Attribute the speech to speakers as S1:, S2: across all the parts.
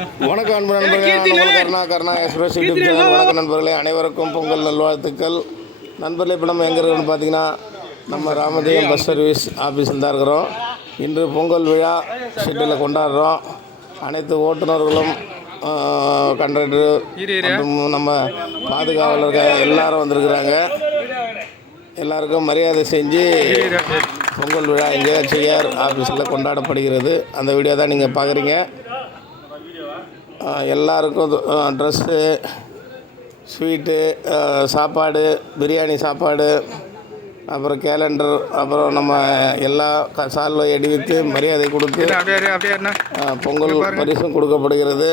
S1: வணக்கம் அன்பு நண்பர்களே. Karuna Karuna express YouTube channel வணக்கம் நண்பர்களே. அனைவருக்கும் பொங்கல் நல்வாழ்த்துக்கள். நண்பர்களே இப்போ நம்ம எங்கே இருக்கோம்னு பார்த்தீங்கன்னா நம்ம ராமஜெயம் பஸ் சர்வீஸ் ஆஃபீஸில் தான் இருக்கிறோம். இன்று பொங்கல் விழா ஷெட்டில் கொண்டாடுறோம். அனைத்து ஓட்டுநர்களும் கண்டக்டர் மற்றும் நம்ம பாதுகாவலர்கள் எல்லாரும் வந்திருக்கிறாங்க. எல்லாருக்கும் மரியாதை செஞ்சு பொங்கல் விழா இங்கே செய்யார் ஆஃபீஸில் கொண்டாடப்படுகிறது. அந்த வீடியோ தான் நீங்கள் பார்க்குறீங்க எல்லாருக்கும் ட்ரெஸ்ஸு ஸ்வீட்டு சாப்பாடு பிரியாணி சாப்பாடு அப்புறம் கேலண்டர் அப்புறம் நம்ம எல்லா க சால்வை அடிவித்து மரியாதை கொடுத்து பொங்கல் பரிசும் கொடுக்கப்படுகிறது.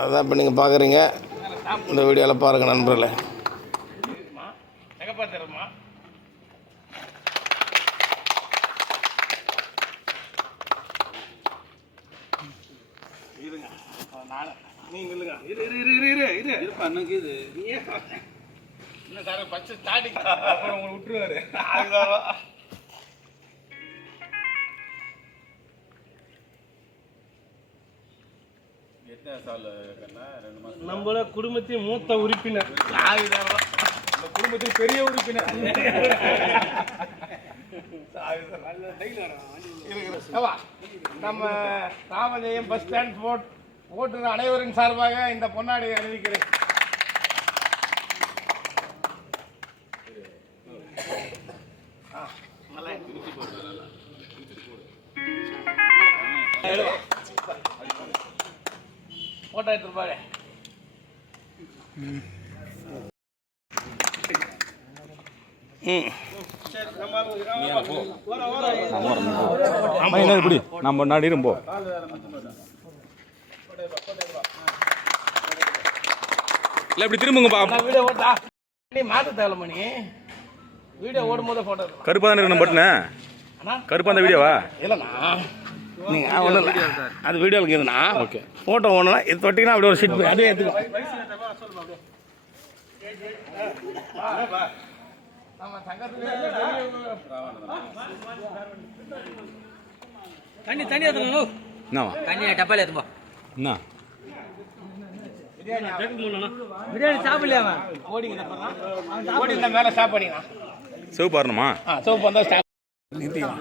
S1: அதுதான் இப்போ நீங்கள் பார்க்குறீங்க இந்த வீடியோவில் பாருங்கள் நண்பர்களே.
S2: அப்புறம் உங்களை விட்டுருவாரு.
S3: நம்மள குடும்பத்தின் மூத்த உறுப்பினர்.
S2: இந்த குடும்பத்தில் பெரிய உறுப்பினர்.
S1: நம்ம ராமஜெயம் பஸ் ஸ்டாண்ட் போட் ஓட்டுநர் அனைவரின் சார்பாக இந்த பொன்னாடி அறிவிக்கிறேன். போட்டோ எடுத்துருப்பாரு ம்
S4: அம்மா என்ன இப்படி. நம்ம முன்னாடி இரும்போ இல்லை இப்படி திரும்புங்கப்பா
S1: வீடியோ ஓட்டா. நீ மாத்த தேவை மணி. வீடியோ ஓடும் போதே போட்டோ எடுக்கலாம்
S4: கருப்பாக தானே இருக்கணும் பட்டுனே?
S1: அண்ணா.
S4: கருப்பாக அந்த வீடியோவா?
S1: இல்லைண்ணா. நீங்கள் ஒன்றும் இல்லை. அது வீடியோவில் இருக்குதுண்ணா ஓகே. ஃபோட்டோ ஒன்றுனா இது தொட்டிங்கன்னா அப்படி ஒரு சீட் அதே எடுத்துக்கோ. நம்ம
S3: தண்ணி தண்ணி ஏத்தணும்
S4: என்னவா?
S5: தண்ணி டப்பால் எடுத்து போ
S4: என்ன?
S3: பிரியாணி சாப்பிடலையா
S1: ஓடி இந்த மேலே ஸ்டாப் பண்ணிக்கலாம்
S4: சிவப்பு வரணுமா?
S1: ஆ சோப்பு வந்தால் ஸ்டாப் நிறுத்திக்கலாம்